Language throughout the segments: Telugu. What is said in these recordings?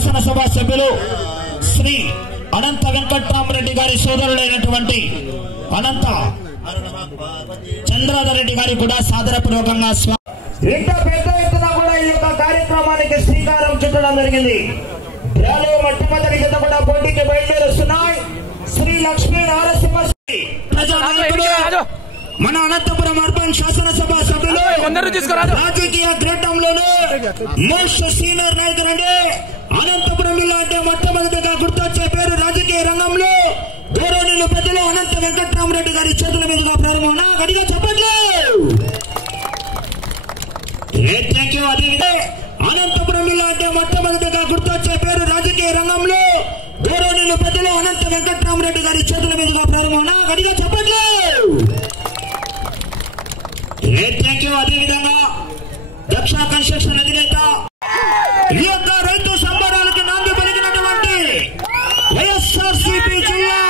శాసనసభ సభ్యులు శ్రీ అనంత వెంకట్రామరెడ్డి గారి సోదరుడైనటువంటి అనంత చంద్రాధర్ రెడ్డి గారి కూడా సాదరపూర్వకంగా ఇంకా పెద్ద ఎత్తున కూడా ఈ యొక్క కార్యక్రమానికి శ్రీకారం చుట్టడం జరిగింది. ర్యాలీ మొట్టమొదటి జత కూడా పోటీకి బయలుదేరుస్తున్నాయి. శ్రీ లక్ష్మీ నారసింహశ్రీ ప్రజానాయకుడు మన అనంతపురం అర్బన్ శాసనసభ సభ్యులు రాజకీయ క్రీడంలోనే మోస్ట్ సీనియర్ నాయకులండి. అనంతపురం జిల్లా అంటే మొట్టమొదటిగా గుర్తొచ్చే పేరు రాజకీయ రంగంలో గౌరవనీయులు పెద్దలు అనంత వెంకట్రామరెడ్డి గారి చేతుల మీదుగా ప్రారంభం. గడిగా చెప్పట్లే అనంతపురం జిల్లా అంటే మొట్టమొదటిగా గుర్తొచ్చే పేరు రాజకీయ రంగంలో గౌరవనీయులు పెద్దలు అనంత వెంకట్రామరెడ్డి గారి చేతుల మీదుగా ప్రారంభం. గడిగా చెప్పట్లే అదేవిధంగా దక్ష కన్స్ట్రక్షన్ అధినేత ఈ యొక్క రైతు సంబరాలకి నాంది పలికినటువంటి వైఎస్ఆర్సీపీ జిల్లా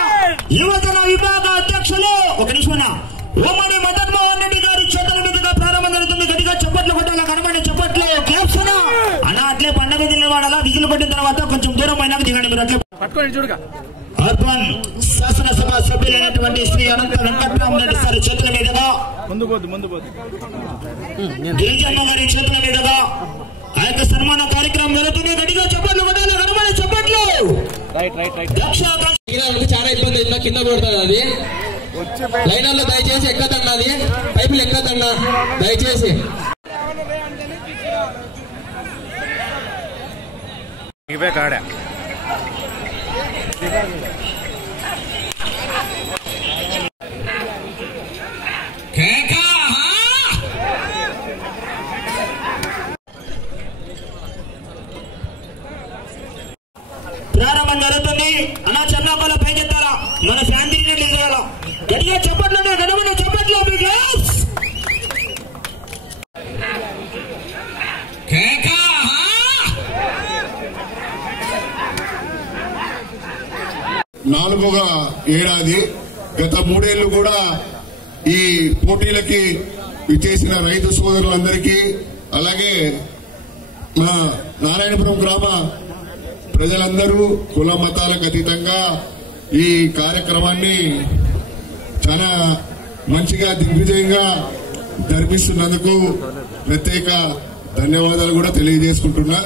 యువజన విభాగ అధ్యక్షులు ఒక నిమిషం ఉమ్మడి మదన్మోహన్ రెడ్డి గారి చేతుల మీదుగా ప్రారంభం జరుగుతుంది. గట్టిగా చప్పట్లు కొట్టాలా కనబడే చప్పట్లు క్లాప్స్ అలా అట్లే పండగ దిగవాడాలా విజులు కొట్టిన తర్వాత కొంచెం దూరం అయినా దిగండి. మీరు అట్లే పట్టుకోండి చూడగా అర్బన్ శాసనసభ సభ్యులైనటువంటి శ్రీ అనంత వెంకట్రామరెడ్డి గారి చేతుల మీదుగా గిరిజమ్మ గారి చేతుల మీదుగా ఆ యొక్క సన్మాన కార్యక్రమం జరుగుతుంది. గట్టిగా చప్పట్లు కొట్టాలి కనబడే చప్పట్లు. చాలా ఇబ్బంది అవుతుంది, కింద కొడుతుంది. అది లైనర్లో దయచేసి ఎక్కదండి, అది పైపులు ఎక్కదండి దయచేసి. ఇవే కాడా ప్రారంభం జరుగుతుంది. అలా చంద్రబాబు పైకెత్తాలా మన ఫ్యాన్ తిరిగినట్లు ఎదురాలా గట్టిగా చప్పట్లు గడవని చప్పట్లు. నాలుగవ ఏడాది గత 3 ఏళ్లు కూడా ఈ పోటీలకి విచ్చేసిన రైతు సోదరులందరికీ అలాగే మా నారాయణపురం గ్రామ ప్రజలందరూ కుల మతాలకు అతీతంగా ఈ కార్యక్రమాన్ని చాలా మంచిగా దిగ్విజయంగా జరిపిస్తున్నందుకు ప్రత్యేక ధన్యవాదాలు కూడా తెలియజేసుకుంటున్నా.